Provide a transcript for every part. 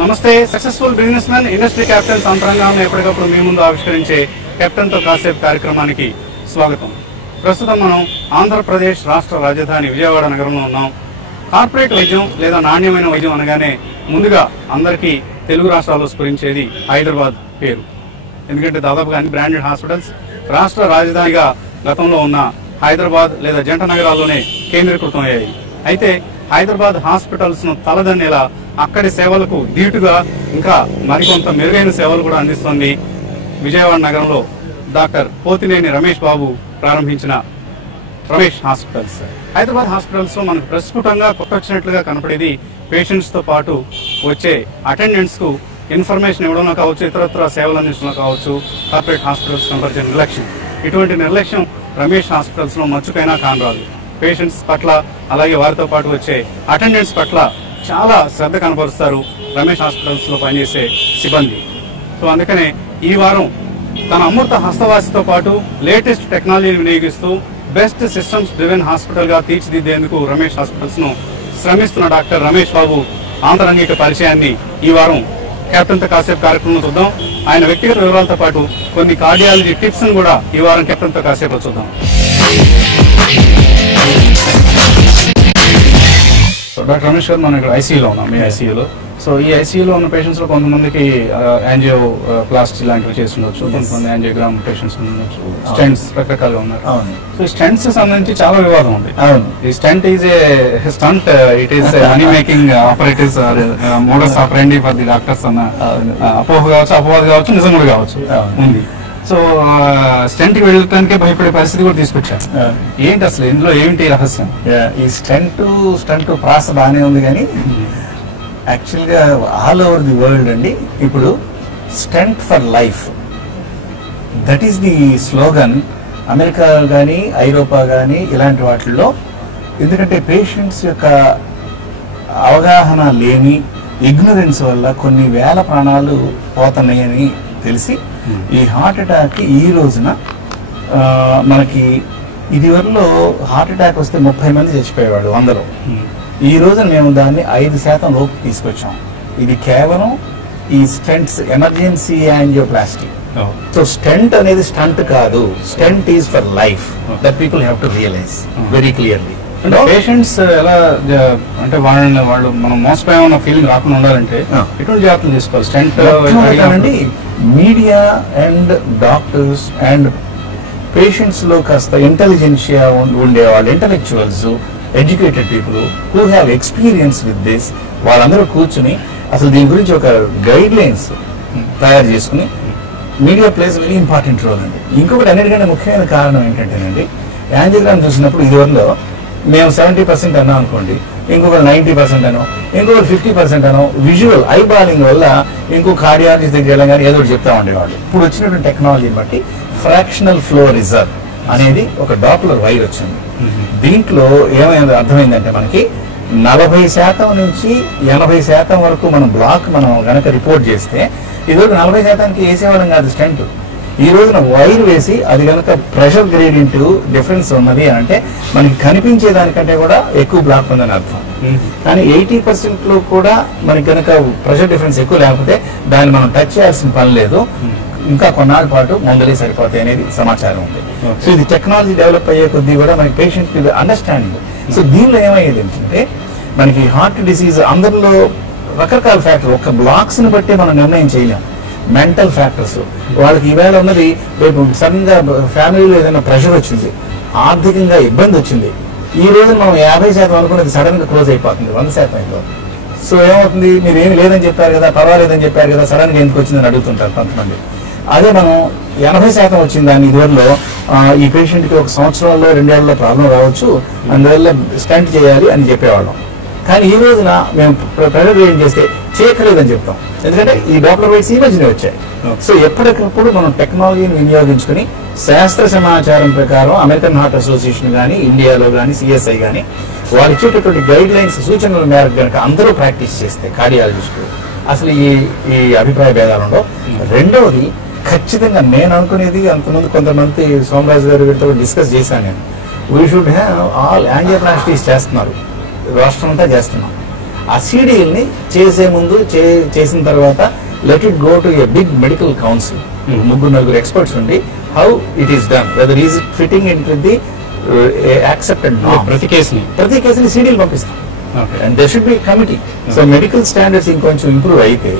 నమస్తే. Successful businessman industry capitals అంతరంగాన్ని ఎప్పటికప్పుడు మీ ముందు ఆవిష్కరించే కెప్టెన్ తో కాసేపు కార్యక్రమానికి స్వాగతం. ప్రస్తుతం మనం ఆంధ్రప్రదేశ్ రాష్ట్ర రాజధాని విజయవాడ నగరంలో ఉన్నాం. కార్పొరేట్ వైద్యం లేదా నాణ్యమైన వైద్యం అనగానే ముందుగా అందరికీ తెలుగు రాష్ట్రాల్లో స్ఫురించేది హైదరాబాద్ పేరు. ఎందుకంటే దాదాపుగా అన్ని బ్రాండెడ్ హాస్పిటల్స్ రాష్ట్ర రాజధానిగా గతంలో ఉన్న హైదరాబాద్ లేదా జంట నగరాల్లోనే కేంద్రీకృతం అయ్యాయి. అయితే హైదరాబాద్ హాస్పిటల్స్ ను తలదన్నేలా అక్కడి సేవలకు ధీటుగా ఇంకా మరికొంత మెరుగైన సేవలు కూడా అందిస్తోంది విజయవాడ నగరంలో డాక్టర్ పోతినేని రమేష్ బాబు ప్రారంభించిన రమేష్ హాస్పిటల్స్. హైదరాబాద్ హాస్పిటల్స్ లో మనకు ప్రస్ఫుటంగా కొట్టొచ్చినట్లుగా కనపడేది పేషెంట్స్ తో పాటు వచ్చే అటెండెంట్స్ కు ఇన్ఫర్మేషన్ ఇవ్వడంలో కావచ్చు, ఇతరత్ర సేవలు అందించడంలో కావచ్చు కార్పొరేట్ హాస్పిటల్స్ కనపరిచే నిర్లక్ష్యం. ఇటువంటి నిర్లక్ష్యం రమేష్ హాస్పిటల్స్ లో మచ్చుకైనా కానరాదు. పేషెంట్స్ పట్ల అలాగే వారితో పాటు వచ్చే అటెండెంట్స్ పట్ల చాలా శ్రద్ధ కనపరుస్తారు రమేష్ హాస్పిటల్స్ లో పనిచేసే సిబ్బంది. సో అందుకనే ఈ వారం తన అమృత హస్తవాసితో పాటు లేటెస్ట్ టెక్నాలజీని వినియోగిస్తూ బెస్ట్ సిస్టమ్స్ డ్రివెన్ హాస్పిటల్ గా తీర్చిదిద్దేందుకు రమేష్ హాస్పిటల్స్ ను శ్రమిస్తున్న డాక్టర్ రమేష్ బాబు ఆంతరంగిక పరిచయాన్ని ఈ వారం కెప్టెన్ తో కాసేపు కార్యక్రమంలో చూద్దాం. ఆయన వ్యక్తిగత వివరాలతో పాటు కొన్ని కార్డియాలజీ టిప్స్ ను కూడా ఈ వారం కెప్టెన్ తో కాసేపు చూద్దాం. డాక్టర్ రమేష్ గారు, మనం ఇక్కడ ఐసీయూలో ఉన్నాం, మీ ఐసీయూలో. సో ఈ ఐసీయూలో ఉన్న పేషెంట్స్ లో కొంతమందికి యాంజియో ప్లాస్టీ లాంటివి చేసి ఉండొచ్చు, కొంతమంది యాంజియోగ్రామ్ పేషెంట్స్ ఉండొచ్చు, స్టెంట్స్ రకరకాలుగా ఉన్నారు. సో స్టెంట్స్ సంబంధించి చాలా వివాదం ఉంది. ఈ stent is a stunt, it is money making operatives modus operandi for the doctors అన్న అపోహ కావచ్చు, అపవాదం కావచ్చు, నిజం కూడా కావచ్చు ఉంది. సో స్టెంట్ కి వెళ్ళటానికే భయపడే పరిస్థితి కూడా తీసుకొచ్చారు. ఏంటి అసలు ఇందులో ఏంటి రహస్యం? ఈ స్టంట్ ప్రాస బాగానే ఉంది, కానీ యాక్చువల్ గా ఆల్ ఓవర్ ది వరల్డ్ అండి ఇప్పుడు stunt for life, that is the slogan. America కానీ ఐరోపా కానీ ఇలాంటి వాటిల్లో, ఎందుకంటే పేషెంట్స్ యొక్క అవగాహన లేని ఇగ్నరెన్స్ వల్ల కొన్ని వేల ప్రాణాలు పోతున్నాయని తెలిసి ఈ హార్ట్ అటాక్ ఈ రోజున మనకి ఇదివరలో హార్ట్ అటాక్ వస్తే 30 మంది చచ్చిపోయేవాడు 100లో. ఈ రోజున మేము దాన్ని 5% లోపు తీసుకొచ్చాం. ఇది కేవలం ఈ stents, emergency angioplasty. So stent అనేది స్టంట్ కాదు, stent is for life. That people have to realize very clearly. అంటే పేషెంట్స్ ఎలా అంటే వాళ్ళు మనం మోసపోయామన్న ఫీలింగ్ రాకుండా ఉండాలంటే ఎటువంటి జాగ్రత్తలు తీసుకోవాలి? Stent media and doctors and patients లో కాస్త ఇంటెలిజెన్షియా ఉండేవాళ్ళు, intellectuals, educated people who have experience with this, వాళ్ళందరూ కూర్చుని అసలు దీని గురించి ఒక గైడ్ లైన్స్ తయారు చేసుకుని, media plays very important role అండి. ఇంకొకటి అన్నిటికంటే ముఖ్యమైన కారణం ఏంటంటేనండి, యాంజియోగ్రామ్ చూసినప్పుడు ఇదివరలో మేము 70% అన్నాం అనుకోండి, ఇంకొకరు 90% అనో, ఇంకొకరు 50% అనో, విజువల్ ఐ బాలింగ్ వల్ల ఇంకో కార్డియాలజిస్ట్ దగ్గర వెళ్ళగానే ఏదో ఒకటి చెప్తా ఉండేవాళ్ళు. ఇప్పుడు వచ్చినటువంటి టెక్నాలజీని బట్టి ఫ్రాక్షనల్ ఫ్లో రిజర్వ్ అనేది ఒక డాప్లర్ వైర్ వచ్చింది. దీంట్లో ఏమైంది అర్థమైందంటే మనకి 40% నుంచి 80% వరకు మనం బ్లాక్ మనం గనక రిపోర్ట్ చేస్తే, ఈరోజు 40%కి వేసేవాళ్ళం కాదు స్టెంట్. ఈ రోజున వైర్ వేసి అది కనుక ప్రెషర్ గ్రేడియంట్ డిఫరెన్స్ ఉన్నది అని అంటే మనకి కనిపించే దానికంటే కూడా ఎక్కువ బ్లాక్ ఉందని అర్థం. కానీ 80% లో కూడా మనకి కనుక ప్రెషర్ డిఫరెన్స్ ఎక్కువ లేకపోతే దాన్ని మనం టచ్ చేయాల్సిన పని లేదు, ఇంకా కొన్నాళ్ళ పాటు మందులే సరిపోతాయి అనేది సమాచారం ఉంది. సో ఇది టెక్నాలజీ డెవలప్ అయ్యే కొద్దీ కూడా మనకి పేషెంట్ అండర్స్టాండింగ్. సో దీనిలో ఏమయ్యేది ఏంటంటే మనకి హార్ట్ డిసీజ్ అందరిలో రకరకాల ఫ్యాక్టర్, ఒక బ్లాక్స్ ని బట్టి మనం నిర్ణయం చేయలేం. మెంటల్ ఫ్యాక్టర్స్, వాళ్ళకి ఈవేళ ఉన్నది రేపు సడన్ గా ఫ్యామిలీలో ఏదైనా ప్రెషర్ వచ్చింది, ఆర్థికంగా ఇబ్బంది వచ్చింది, ఈ రోజు మనం 50% అనుకున్నది సడన్ గా క్లోజ్ అయిపోతుంది 100% అయిపోతుంది. సో ఏమవుతుంది, మీరు ఏమి లేదని చెప్పారు కదా, పర్వాలేదని చెప్పారు కదా, సడన్ గా ఎందుకు వచ్చిందని అడుగుతుంటారు కొంతమంది. అదే మనం 80% వచ్చింది దాన్ని ఇదివరలో ఈ పేషెంట్ కి 1 సంవత్సరంలో 2 ఏళ్లలో ప్రాబ్లం రావచ్చు, అందువల్ల స్టంట్ చేయాలి అని చెప్పేవాళ్ళం. కానీ ఈ రోజున మేము ప్రెషర్ ఏం చేస్తే చేయక్కర్లేదని చెప్తాం, ఎందుకంటే ఈ డాప్లర్ వైర్స్ ఈ మధ్యనే వచ్చాయి. సో ఎప్పటికప్పుడు మనం టెక్నాలజీని వినియోగించుకుని శాస్త్ర సమాచారం ప్రకారం అమెరికన్ హార్ట్ అసోసియేషన్ కానీ, ఇండియాలో కానీ, సిఎస్ఐ కానీ వారు ఇచ్చేటటువంటి గైడ్ లైన్స్, సూచనల మేరకు కనుక అందరూ ప్రాక్టీస్ చేస్తే కార్డియాలజిస్టులు అసలు ఈ అభిప్రాయ భేదాలలో. రెండవది ఖచ్చితంగా నేను అనుకునేది, అంతమంది కొంతమంది సోమరాజు గారు వీటితో డిస్కస్ చేశాను నేను, వీ షుడ్ హ్యావ్ ఆల్ యాంజియోప్లాస్టీస్ చేస్తున్నారు, రాష్ట్రం అంతా చేస్తున్నాం. ఆ సీడీఎల్ని చేసే ముందు చేసిన తర్వాత let it go to a big medical council, 3-4 experts ఉండి how it is done, whether is it fitting in with the accepted norms. ప్రతి కేసుని సీడీఎల్ పంపిస్తాం. And there should be a committee. So medical standards ఇంకొంచెం improve అయితే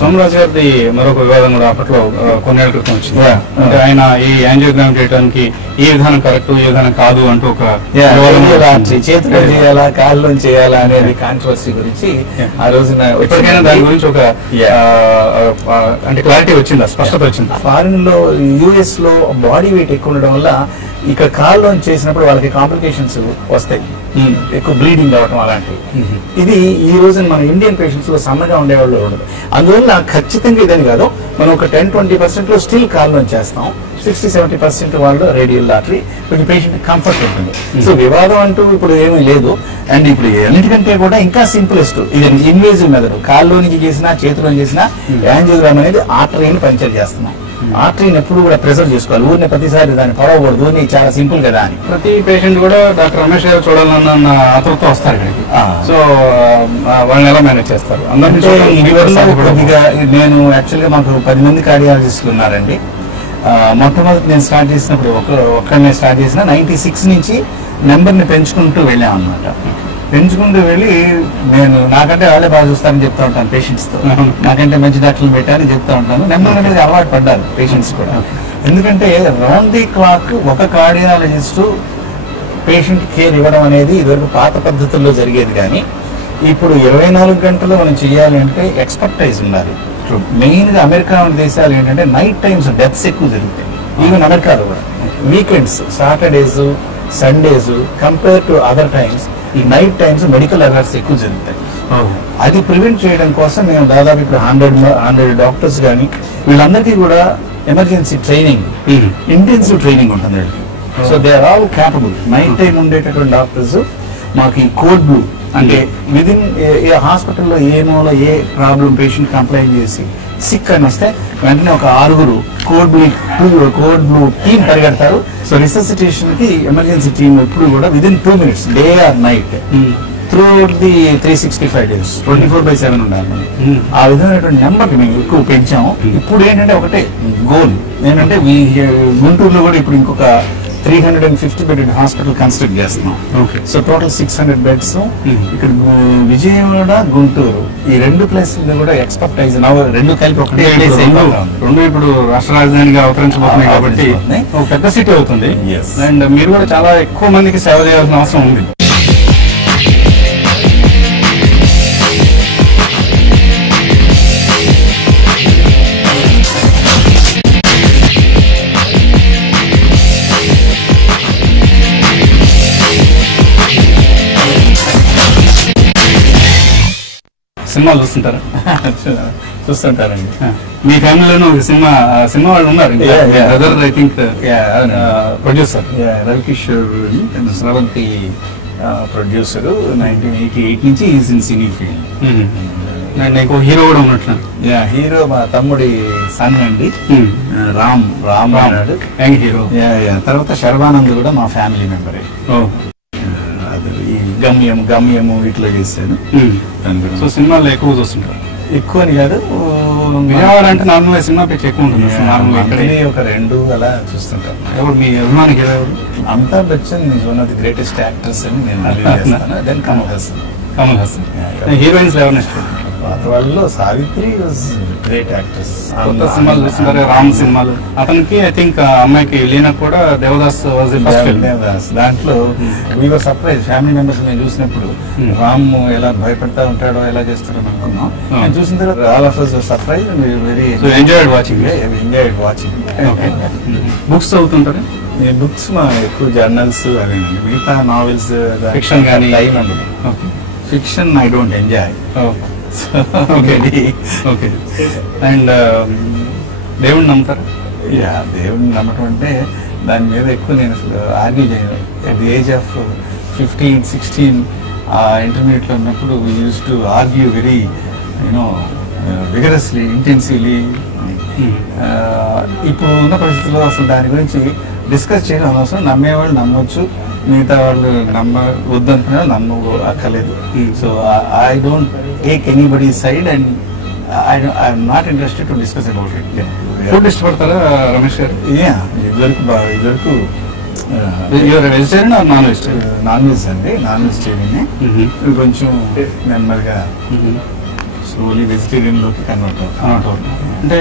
సోమరాజు గారిది మరొక వివాదం కూడా అప్పట్లో కొన్నేళ్ల క్రితం వచ్చింది. అంటే ఆయన ఈ యాంజియోగ్రామ్ చేయడానికి ఈ విధానం కరెక్ట్, ఈ విధానం కాదు అంటూ ఒక చేతిలో చేయాలా కాళ్ళలో చేయాలా అనేది కాంట్రవర్సీ గురించి ఆ రోజున ఎప్పటికైనా దాని గురించి ఒక అంటే క్లారిటీ వచ్చిందా, స్పష్టత వచ్చింది. ఫారిన్ లో యుఎస్ లో బాడీ వెయిట్ ఎక్కువ ఉండడం వల్ల ఇక్కడ కాల్లో చేసినప్పుడు వాళ్ళకి కాంప్లికేషన్స్ వస్తాయి, ఎక్కువ బ్లీడింగ్ అవటం అలాంటివి. ఇది ఈ రోజు మన ఇండియన్ పేషెంట్స్ లో సన్నగా ఉండేవాళ్ళు ఉండదు. అందువల్ల ఖచ్చితంగా ఇదని కాదు, మనం ఒక 10-20% లో స్టిల్ కాల్లో చేస్తాం, 60-70% వాళ్ళు రేడియల్ ఆర్టరీ, కొంచెం పేషెంట్ కంఫర్ట్ ఉంటుంది. సో వివాదం అంటూ ఇప్పుడు ఏమీ లేదు. అండ్ ఇప్పుడు అన్నిటికంటే కూడా ఇంకా సింపులెస్ట్ ఇది ఇన్వేజివ్ మెథడ్, కాల్లోనికి చేసినా చేతిలో చేసినా యాంజియోగ్రామ్ అనేది ఆర్టరీని పంచర్ చేస్తున్నాం. ఆర్టరీని ఎప్పుడు కూడా ప్రెజర్ చేసుకోవాలి, ఊరిని ప్రతిసారి దాన్ని పొడవకూడదు, ఊరిని చాలా సింపుల్ కదా అని. ప్రతి పేషెంట్ కూడా డాక్టర్ రమేష్ గారు చూడాలన్న ఆతృతతో వస్తారు ఇక్కడికి. సో వాళ్ళని ఎలా మేనేజ్ చేస్తారు? నేను యాక్చువల్గా మాకు 10 మంది కార్డియాలజిస్టులు ఉన్నారండి. మొట్టమొదటి నేను స్టార్ట్ చేసినప్పుడు ఒక్కడినే స్టార్ట్ చేసిన 96 నుంచి నెంబర్ని పెంచుకుంటూ వెళ్ళాం అనమాట. పెంచుకుంటూ వెళ్ళి నేను నాకంటే వాళ్ళే బాగా చూస్తానని చెప్తా ఉంటాను పేషెంట్స్తో, నాకంటే మంచి డాక్టర్లు పెట్టారని చెప్తా ఉంటాను. నెంబర్ అనేది అలవాటు పడ్డారు పేషెంట్స్ కూడా. ఎందుకంటే రౌండ్ ది క్లాక్ ఒక కార్డియాలజిస్టు పేషెంట్ కేర్ ఇవ్వడం అనేది ఇదివరకు పాత పద్ధతుల్లో జరిగేది. కానీ ఇప్పుడు 24 గంటలు మనం చేయాలి అంటే ఎక్స్పర్టైజ్ ఉండాలి. మెయిన్ గా అమెరికా వంటి దేశాలు ఏంటంటే నైట్ టైమ్స్ డెత్స్ ఎక్కువ జరుగుతాయి. ఈవెన్ అమెరికాలో కూడా weekends, Saturdays, Sundays compare to other times night times medical errors ఎక్కువ జరుగుతాయి. అది ప్రివెంట్ చేయడం కోసం మేము దాదాపు ఇప్పుడు 100 డాక్టర్స్ కానీ వీళ్ళందరికీ కూడా ఎమర్జెన్సీ ట్రైనింగ్, ఇంటెన్సివ్ ట్రైనింగ్ ఉంటుంది. So they are all capable. Night time ఉండేటటువంటి డాక్టర్స్ మాకు ఈ కోడ్ బ్లూ అంటే విదిన్ ఏ హాస్పిటల్లో ఏ మూల ఏ ప్రాబ్లం పేషెంట్ కంప్లైంట్ చేసి సిక్ అని వస్తే వెంటనే ఒక 6 కోడ్ బ్లూ టీం పరిగెడతారు. సో రిససిటేషన్ కి ఎమర్జెన్సీ టీమ్ ఎప్పుడు కూడా within 2 minutes day or night through the 365 days 24/7 ఉండాలి. ఆ విధమైనటువంటి నెంబర్కి మేము ఎక్కువ పెంచాము. ఇప్పుడు ఏంటంటే ఒకటే గోల్ ఏంటంటే గుంటూరులో కూడా ఇప్పుడు ఇంకొక 350 bedded హాస్పిటల్ కన్స్ట్రక్ట్ చేస్తున్నాం. So total 600 beds. ఇక్కడ విజయవాడ, గుంటూరు ఈ 2 ప్లేసులు కూడా ఎక్స్పర్టైజ్ రెండు కలిపి ఒకటే ప్లేస్. రెండు ఇప్పుడు రాష్ట్ర రాజధానిగా అవతరించబోతున్నాయి కాబట్టి ఒక పెద్ద సిటీ అవుతుంది. అండ్ మీరు కూడా చాలా ఎక్కువ మందికి సేవ చేయాల్సిన అవసరం ఉంది. సినిమాలు చూస్తుంటారండి. మీ ఫ్యామిలీలోనూ సినిమా వాళ్ళు ఉన్నారు. I think producer Ravikishore Sravanthi producer 1988 నుంచి is in cine field. And ఇంకో హీరో కూడా ఉన్నట్లు. హీరో మా తమ్ముడి సన్ అండి, రామ్ అన్నాడు యంగ్ హీరో. తర్వాత శర్వానంద్ కూడా మా ఫ్యామిలీ మెంబరే. గమ్యము ఇట్లా చేశాను. సో సినిమాలు ఎక్కువ చూస్తుంటారు? ఎక్కువ అని కాదు, విజయవాడ అంటే నార్మల్గా సినిమా పిచ్చి ఎక్కువ ఉంటుంది. ఒక 2 అలా చూస్తుంటాను. ఎవరు మీ అభిమానికి? Amitabh Bachchan is one of the greatest actors అని నేను చేస్తాను. దెన్ కమల్ హాసన్. హీరోయిన్స్ ఎవరిని ఇష్టం? వాళ్ళలో సావిత్రి వాజ్ గ్రేట్ యాక్ట్రెస్. కొత్త సినిమాలు చూస్తున్నారు, రామ్ సినిమాలు. అతనికి ఐ థింక్ అమ్మాయికి లీనా కూడా Devdas was the first film. Devdas దాంట్లో we were surprise. Family members నేను చూసినప్పుడు రామ్ ఎలా భయపడతా ఉంటాడో ఎలా చేస్తాడో అనుకున్నాం. నేను చూసిన తర్వాత all of us were surprised and we very enjoyed watching. Books చదువుతుంటారు? నేను బుక్స్ ఎక్కువ జర్నల్స్ అవేనండి. మిగతా నావెల్స్, ఫిక్షన్ కానీ టైం అండి. Fiction I don't enjoy. Okay. And దేవుడిని నమ్ముతారా? దేవుడిని నమ్మటం అంటే దాని మీద ఎక్కువ నేను అసలు ఆర్గ్యూ చేయను. అట్ ది ఏజ్ ఆఫ్ 15-16 ఇంటర్మీడియట్లో ఉన్నప్పుడు we use to argue very vigorously, intensively. ఇప్పుడు ఉన్న పరిస్థితుల్లో అసలు దాని గురించి డిస్కస్ చేయడం అనవసరం. నమ్మేవాళ్ళు నమ్మొచ్చు, మిగతా వాళ్ళు వద్దంటున్నా నమ్మ అక్కర్లేదు. So I don't take anybody side and I'm not interested to discuss about it. Food ఇష్టపడతారా రమేష్ గారు? ఇదివరకు vegetarian or non vegetarian? Non veg అండి, నాన్ వెజిటేరియన్. కొంచెం నెమ్మదిగా స్లోలీ వెజిటేరియన్ లోకి కన్వర్ట్ అవుతుంది. అంటే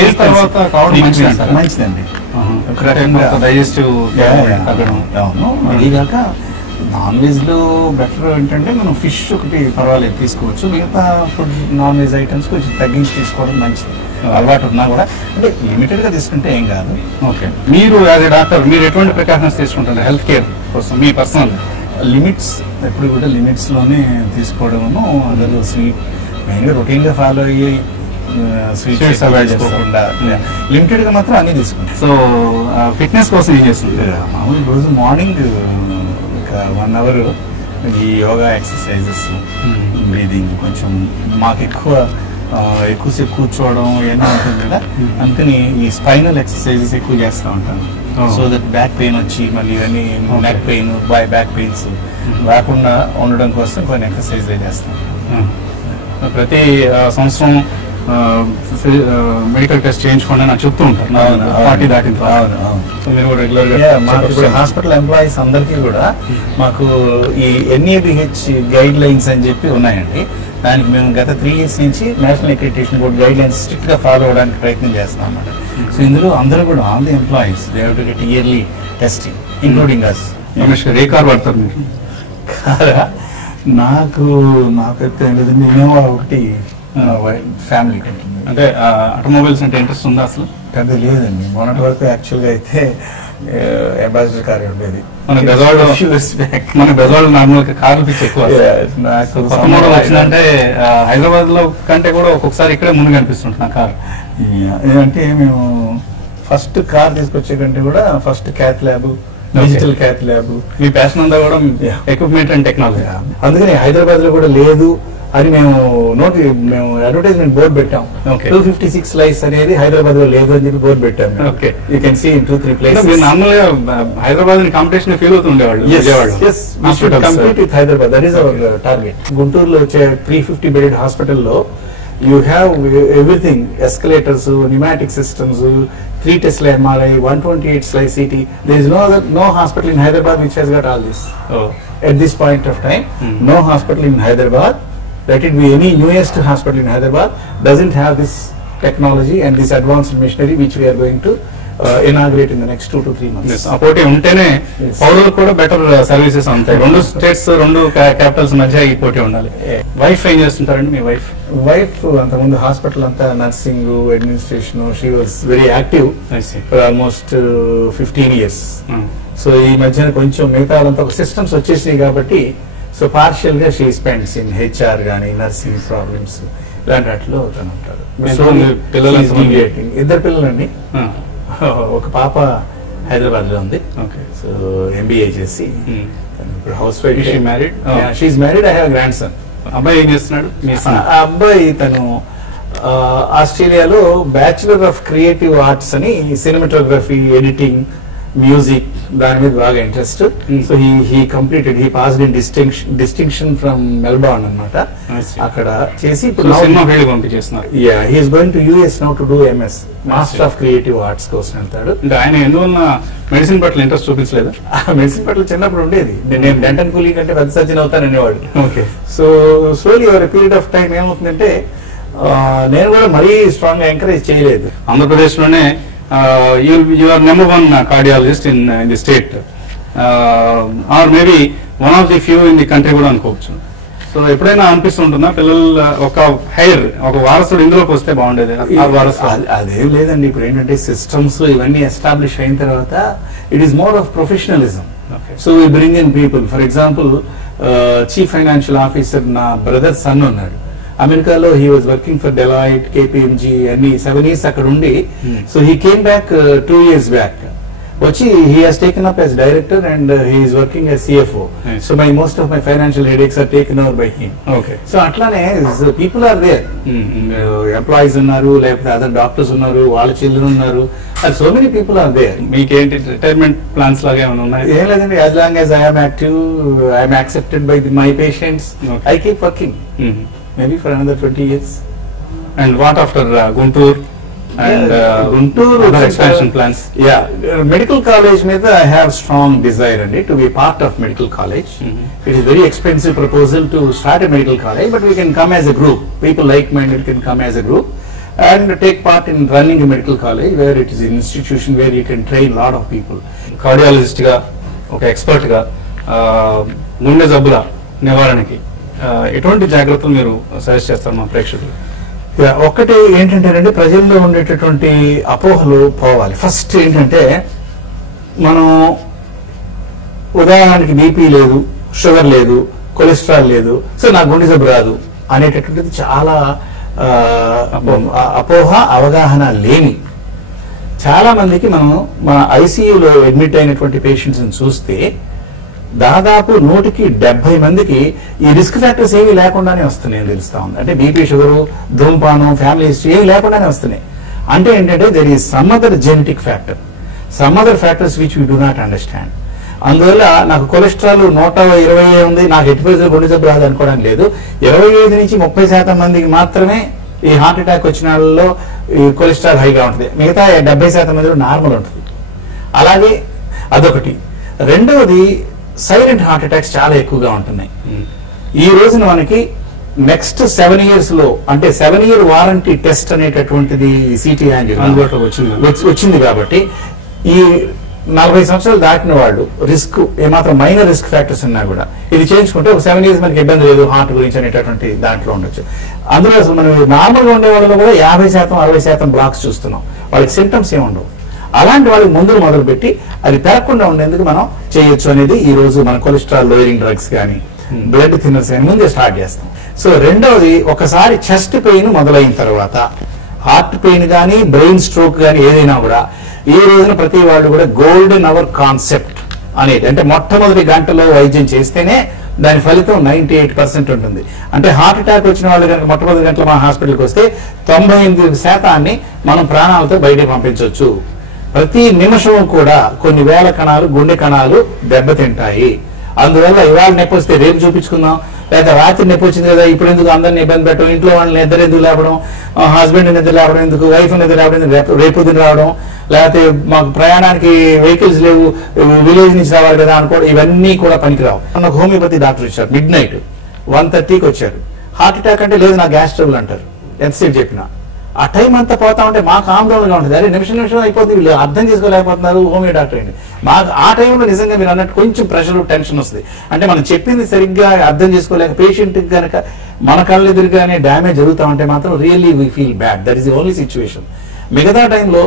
ఏజ్ తర్వాత కావడం మంచిదండి. డైజెస్టివ్ అవును. అదిగాక నాన్ వెజ్ లో బెటర్ ఏంటంటే మనం ఫిష్ ఒకటి పర్వాలేదు తీసుకోవచ్చు, మిగతా ఫుడ్ నాన్ వెజ్ ఐటమ్స్ కొంచెం తగ్గించి తీసుకోవడం మంచిది. అలవాటు ఉన్నా కూడా అంటే లిమిటెడ్ గా తీసుకుంటే ఏం కాదు. ఓకే. మీరు యాజ్ ఏ డాక్టర్ మీరు ఎటువంటి ప్రికాషన్స్ తీసుకుంటారు హెల్త్ కేర్ కోసం మీ పర్సనల్? లిమిట్స్ ఎప్పుడు కూడా లిమిట్స్ లోనే తీసుకోవడము, అందరూ స్వీట్ మెయిన్గా రొటీన్ గా ఫాలో అయ్యి స్వీట్స్ అవాయిడ్ చేసుకోకుండా లిమిటెడ్ గా మాత్రం అన్ని తీసుకుంటాం. సో ఫిట్నెస్ కోసం ఏం చేస్తుంది? మామూలు రోజు మార్నింగ్ ఒక 1 hour ఈ యోగా ఎక్సర్సైజెస్, బ్రీదింగ్, కొంచెం మాకు ఎక్కువసేపు కూర్చోవడం ఇవన్నీ ఉంటుంది కదా, అందుకని ఈ స్పైనల్ ఎక్సర్సైజెస్ ఎక్కువ చేస్తూ ఉంటాను. సో దట్ బ్యాక్ పెయిన్ వచ్చి మళ్ళీ ఇవన్నీ నెక్ పెయిన్, బ్యాక్ పెయిన్స్ రాకుండా ఉండడం కోసం కొన్ని ఎక్సర్సైజ్ చేస్తాను. ప్రతి సంవత్సరం మెడికల్ టెస్ట్ చేయించుకోండి అని చెప్తూ ఉంటారు 40 దాటిన తర్వాత. మీరు రెగ్యులర్ గా హాస్పిటల్ ఎంప్లాయీస్ అందరికీ కూడా మాకు ఈ NABH గైడ్ లైన్స్ అని చెప్పి ఉన్నాయండి. దానికి మేము గత 3 years నుంచి national accreditation board guidelines strict గా ఫాలో అవడానికి ప్రయత్నం చేస్తున్నాం అన్నమాట. సో ఇందులో అందరూ కూడా all the employees they have to get yearly testing including us. Ramesh garu ఏ కార్ పడతారు మీరు? నాకైతే ఇన్నోవా ఒకటి ఫ్యామిలీ అంటే ఆటోమొబైల్స్ అంటే ఇంట్రెస్ట్ ఉందా అసలు? పెద్ద లేదండి. మొన్నటి వరకు యాక్చువల్గా అయితే అంబాసిడర్ కార్ ఉండేది. మన బెజవాడ నార్మల్ కార్లు పిచ్చి ఎక్కువ. నాకు వచ్చిందంటే హైదరాబాద్ లో కంటే కూడా ఒక్కొక్కసారి ఇక్కడే ముందు కనిపిస్తుంది నా కార్. అంటే మేము ఫస్ట్ కార్ తీసుకొచ్చే కంటే కూడా first cath lab, digital cath lab, మీ ప్యాషన్ అంతా కూడా ఎక్విప్మెంట్ అండ్ టెక్నాలజీ. అందుకని హైదరాబాద్ లో కూడా లేదు అని మేము అడ్వర్టైజ్మెంట్ బోర్డు పెట్టాం. 256 లైస్ అనేది హైదరాబాద్ లో లేదు అని చెప్పి బోర్డు పెట్టాం. You can see in 2-3 places. Normal గా హైదరాబాద్ కాంపిటీషన్ ఫీల్ అవుతుండేవాళ్ళు. Complete with Hyderabad, that is our target. గుంటూరులో వచ్చే 350 bedded హాస్పిటల్లో you have everything, escalators, pneumatic systems, 3 Tesla MRI, 128 slice CT. There is no hospital in Hyderabad which has got all this. At this point of time, no hospital in Hyderabad, that it be any newest hospital in Hyderabad, doesn't have this technology and this advanced machinery which we are going to inaugurate in the next 2 to 3 months. పోటీ ఉంటేనే పౌరులకు కూడా better services ఉంటాయి. 2 states 2 Capitals మధ్య ఈ పోటీ ఉండాలి. Wife ఏం చేస్తుంటారండి మీ వైఫ్? అంతకుముందు హాస్పిటల్ అంతా nursing, administration, she was very active for almost 15 years. So ఈ మధ్యన కొంచెం మిగతా వాళ్ళంతా ఒక సిస్టమ్స్ వచ్చేసినాయి కాబట్టి సో పార్షియల్ గా షీ స్పెండ్స్ ఇన్ HR గానీ నర్సింగ్ ప్రాబ్లమ్స్ ఇలాంటి వాటిలో తను ఉంటారు. ఇద్దరు పిల్లలండి. ఒక పాప హైదరాబాద్ లో ఉంది. సో MBA చేసి ఇప్పుడు housewife. She's married. I have grandson. అబ్బాయి ఏం చేస్తున్నాడు? ఆ అబ్బాయి తను ఆస్ట్రేలియాలో బ్యాచులర్ ఆఫ్ క్రియేటివ్ ఆర్ట్స్ అని సినిమాటోగ్రఫీ, ఎడిటింగ్, మ్యూజిక్ దాని మీద బాగా interest. So he completed, he passed in distinction from Melbourne అన్నమాట. అక్కడ చేసి ఇప్పుడు సినిమా ఫీల్డ్ పంపించేస్తున్నారు. He is going to US now to do MS, master of creative arts కోసం వెళ్తాడు. ఆయన ఎందువల్ల మెడిసిన్ పట్ల ఇంట్రెస్ట్ చూపించలేదు? మెడిసిన్ పట్ల చిన్నప్పుడు ఉండేది. నేను డెంటల్ కూలీ కంటే పెద్ద సర్జన్ అవుతాననేవాడు. So slowly over period of time ఏమవుతుందంటే నేను కూడా మరీ స్ట్రాంగ్ గా ఎంకరేజ్ చేయలేదు. ఆంధ్రప్రదేశ్ లోనే you are number 1 cardiologist in the state, or maybe one of the few in the country కూడా అనుకోవచ్చు. సో ఎప్పుడైనా అనిపిస్తుంటుందా పిల్లలు ఒక వారసుడు ఇందులోకి వస్తే బాగుండేది? అదేం లేదండి. ఇప్పుడు ఏంటంటే సిస్టమ్స్ ఇవన్నీ ఎస్టాబ్లిష్ అయిన తర్వాత it is more of professionalism. So we bring in people. For example chief financial officer నా బ్రదర్ సన్ ఉన్నాడు అమెరికాలో. He was working for Deloitte, KPMG అన్ని 7 years అక్కడ ఉండి, so he came back 2 years back. వచ్చి he has taken up as director and he is working as CFO. Nice. So most of my financial headaches are taken over by him. Okay. So అట్లానే people are there, employees ఉన్నారు, లేకపోతే other doctors ఉన్నారు, వాళ్ళ children ఉన్నారు, so many people are there. మీకేంటి retirement plans లాగా ఏమైనా ఉన్నాయి? ఏం లేదండి, as long as I'm active, I'm accepted by my patients, Okay. I keep working maybe for another 20 years. And what after Guntur and Guntur other expansion plans? Yeah, medical college మీద I have strong desire and to be part of medical college. It is very expensive proposal to start a medical college, but we can come as a group. People like-minded can come as a group and take part in running a medical college where it is an institution where you can train a lot of people. Cardiologist గా, ఒక expert గా గుండె జబ్బుల నివారణకి ఎటువంటి జాగ్రత్తలు మీరు suggest చేస్తారు మా ప్రేక్షకులు? ఒకటి ఏంటంటే ప్రజల్లో ఉండేటటువంటి అపోహలు పోవాలి. ఫస్ట్ ఏంటంటే మనం ఉదాహరణకి బీపీ లేదు, షుగర్ లేదు, కొలెస్ట్రాల్ లేదు, సో నాకు గుండె జబ్బు రాదు అనేటటువంటిది చాలా అపోహ, అవగాహన లేని. చాలా మందికి మనం మన ఐసీయూలో అడ్మిట్ అయినటువంటి పేషెంట్స్ చూస్తే దాదాపు 100కి 70 మందికి ఈ రిస్క్ ఫ్యాక్టర్స్ ఏమీ లేకుండానే వస్తున్నాయి తెలుస్తా ఉంది. అంటే బీపీ, షుగరు, ధూమపానం, ఫ్యామిలీ హిస్టరీ ఏమీ లేకుండానే వస్తున్నాయి. అంటే ఏంటంటే there is some other genetic factor, some other factors which we do not understand. అందువల్ల నాకు కొలెస్ట్రాల్ 120 ఉంది, నాకు ఎట్టి పరిస్థితుల్లో గుండె జబ్బు రాదు అనుకోవడానికి లేదు. 25 నుంచి 30% మందికి మాత్రమే ఈ హార్ట్ అటాక్ వచ్చిన వాళ్ళలో ఈ కొలెస్ట్రాల్ హైగా ఉంటుంది, మిగతా 70% మందిలో నార్మల్ ఉంటుంది. అలాగే అదొకటి. రెండవది సైలెంట్ హార్ట్ అటాక్స్ చాలా ఎక్కువగా ఉంటున్నాయి. ఈ రోజున మనకి నెక్స్ట్ 7 years లో, అంటే 7-year వారంటీ టెస్ట్ అనేటటువంటిది సిటీ అందుబాటులో వచ్చింది. కాబట్టి ఈ 40 సంవత్సరాలు దాటిన వాళ్ళు రిస్క్ ఏమాత్రం మైనర్ రిస్క్ ఫ్యాక్టర్స్ ఉన్నా కూడా ఇది చేయించుకుంటే ఒక 7 years మనకి ఇబ్బంది లేదు హార్ట్ గురించి అనేటటువంటి దాంట్లో ఉండొచ్చు. అందులో అసలు మనం నార్మల్గా ఉండే వాళ్ళలో కూడా 50%, 60% బ్లాక్స్ చూస్తున్నాం. వాళ్ళకి సింటమ్స్ ఏమి ఉండవు. అలాంటి వాళ్ళకి మందులు మొదలుపెట్టి అది పెరగకుండా ఉండేందుకు మనం చేయొచ్చు అనేది ఈ రోజు మన కొలెస్ట్రాల్ లోయరింగ్ డ్రగ్స్ కానీ, బ్లడ్ థిన్నర్స్ కానీ ముందే స్టార్ట్ చేస్తాం. సో రెండవది, ఒకసారి చెస్ట్ పెయిన్ మొదలైన తర్వాత హార్ట్ పెయిన్ కానీ, బ్రెయిన్ స్ట్రోక్ కానీ ఏదైనా కూడా ఈ రోజున ప్రతి వాళ్ళు కూడా గోల్డెన్ అవర్ కాన్సెప్ట్ అనేది, అంటే మొట్టమొదటి గంటలో వైద్యం చేస్తేనే దాని ఫలితం 98% ఉంటుంది. అంటే హార్ట్ అటాక్ వచ్చిన వాళ్ళు కనుక మొట్టమొదటి గంటలో మన హాస్పిటల్కి వస్తే 98% మనం ప్రాణాలతో బయటకు పంపించవచ్చు. ప్రతి నిమిషం కూడా కొన్ని వేల కణాలు, గుండె కణాలు దెబ్బతింటాయి. అందువల్ల ఇవాళ నొప్పి వస్తే రేపు చూపించుకుందాం, లేదా రాత్రి నొప్పి వచ్చింది కదా ఇప్పుడు ఎందుకు అందరిని ఇబ్బంది పెట్టడం, ఇంట్లో వాళ్ళని నిద్ర ఎందుకు లేపడం, హస్బెండ్ నిద్ర లేపడం ఎందుకు, వైఫ్ నిద్ర లేపడం ఎందుకు, రేపు పొద్దున రావడం, లేకపోతే మాకు ప్రయాణానికి వెహికల్స్ లేవు, విలేజ్ నుంచి రావాలి కదా అనుకోవడం, ఇవన్నీ కూడా పనికిరావు. నాకు హోమియోపతి డాక్టర్ ఇచ్చారు, మిడ్-నైట్ 1:30కి వచ్చారు. హార్ట్ అటాక్ అంటే లేదు నాకు గ్యాస్ ట్రబుల్ అంటారు. ఎంతసేపు చెప్పినా ఆ టైం అంతా పోతా ఉంటే మాకు ఆందోళనగా ఉంటుంది. అరే నిమిషం అయిపోతుంది, వీళ్ళు అర్థం చేసుకోలేకపోతున్నారు హోమియో డాక్టర్ అండి. మాకు ఆ టైంలో నిజంగా మీరు అన్నట్టు కొంచెం ప్రెషర్, టెన్షన్ వస్తుంది. అంటే మనం చెప్పింది సరిగ్గా అర్థం చేసుకోలేక పేషెంట్కి కనుక మన కళ్ళు ఎదురుగానే డ్యామేజ్ జరుగుతూ ఉంటే మాత్రం really we feel bad. That is the only situation. మిగతా టైంలో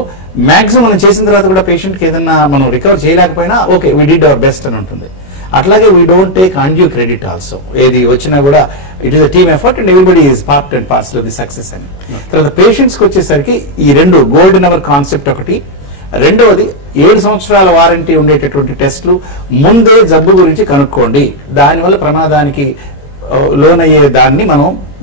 మాక్సిమం మనం చేసిన తర్వాత కూడా పేషెంట్కి ఏదైనా మనం రికవర్ చేయలేకపోయినా okay we did our best అని ఉంటుంది. అట్లాగే we don't take undue credit also. ఏది వచ్చినా కూడా it is a team effort and everybody is part and parcel of the success అని. తర్వాత పేషెంట్స్కి వచ్చేసరికి ఈ రెండు గోల్డెన్ అవర్ కాన్సెప్ట్ ఒకటి, రెండవది 7 సంవత్సరాల వారంటీ ఉండేటటువంటి టెస్టులు ముందే జబ్బు గురించి కనుక్కోండి. దానివల్ల ప్రమాదానికి లోనయ్యే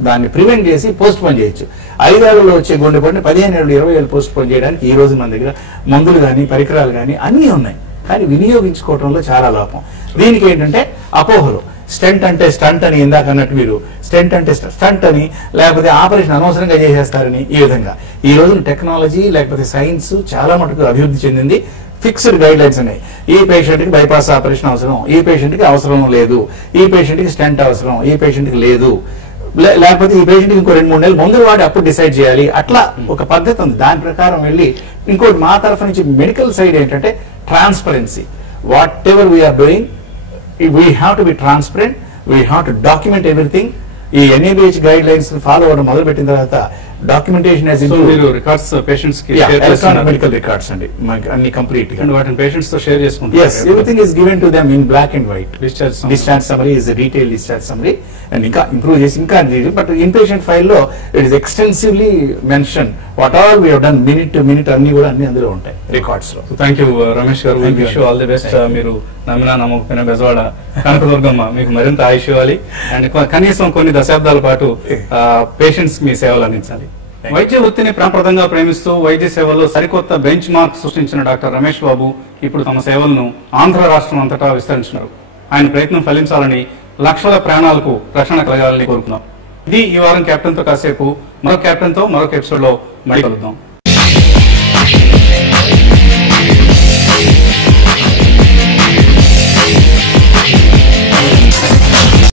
దాన్ని ప్రివెంట్ చేసి పోస్ట్ పోన్ చేయొచ్చు. 5 ఏళ్లలో వచ్చే గుండెపోటుని 15 ఏళ్ళు, 20 ఏళ్ళు పోస్ట్ పోన్ చేయడానికి ఈ రోజు మన దగ్గర మందులు కానీ, పరికరాలు కానీ అన్నీ ఉన్నాయి. కానీ వినియోగించుకోవడంలో చాలా లోపం. దీనికి ఏంటంటే అపోహలు. స్టెంట్ అంటే స్టంట్ అని ఇందాక అన్నట్టు మీరు స్టెంట్ అంటే స్టంట్ అని, లేకపోతే ఆపరేషన్ అనవసరంగా చేసేస్తారని, ఈ విధంగా ఈ రోజున టెక్నాలజీ లేకపోతే సైన్స్ చాలా మటుకు అభివృద్ధి చెందింది. ఫిక్స్డ్ గైడ్ లైన్స్ ఉన్నాయి. ఈ పేషెంట్కి బైపాస్ ఆపరేషన్ అవసరం, ఈ పేషెంట్కి అవసరం లేదు, ఈ పేషెంట్కి స్టెంట్ అవసరం, ఈ పేషెంట్కి లేదు, లేకపోతే ఈ పేషెంట్కి ఇంకో 2-3 నెలలు మందులు వాడి అప్పుడు డిసైడ్ చేయాలి. అట్లా ఒక పద్ధతి ఉంది. దాని ప్రకారం వెళ్ళి ఇంకోటి మా తరఫు నుంచి మెడికల్ సైడ్ ఏంటంటే transparency. Whatever we're doing we have to be transparent, we have to document everything. ఈ NABH గైడ్ లైన్స్ ఫాలో అవ్వడం మొదలుపెట్టిన తర్వాత డాక్యుమెంటేషన్ మీరు రికార్డ్స్ పేషెంట్స్ కి ఎలక్ట్రానిక్ మెడికల్ రికార్డ్స్ అండి మనకి అన్ని కంప్లీట్ గా వాటిని పేషెంట్స్ తో షేర్ చేసుకుంటారు. yes everything is given to them in black and white. discharge summary is a detailed discharge summary and ఇంకా ఇంప్రూవ్ చేసి ఇంకా బట్ ఇన్ పేషెంట్ ఫైల్ లో it is extensively mention what all we have done minute to minute అన్ని కూడా అన్ని అందులో ఉంటాయి records లో. థ్యాంక్ యూ రమేష్ గారు, విష్ ఆల్ ది బెస్ట్. మీరు నమ్మినా నమ్మకపోయినా బెజవాడ కనకదుర్గమ్మ మీకు మరింత ఆయుష్ ఇవ్వాలి అండ్ కనీసం కొన్ని దశాబ్దాల పాటు పేషెంట్స్ మీ సేవలు అందించాలి. వైద్య వృత్తిని ప్రాంప్రదంగా ప్రేమిస్తూ వైద్య సేవల్లో సరికొత్త బెంచ్ మార్క్ సృష్టించిన డాక్టర్ రమేష్ బాబు ఇప్పుడు తమ సేవలను ఆంధ్ర రాష్ట్రం అంతటా విస్తరించినారు. ఆయన ప్రయత్నం ఫలించాలని, లక్షల ప్రాణాలకు రక్షణ కలగాలని కోరుకున్నాం. ఇది ఈ వారం కెప్టెన్ తో కాసేపు. మరో కెప్టెన్ తో మరొక ఎపిసోడ్ లో మళ్ళీ కలుద్దాం.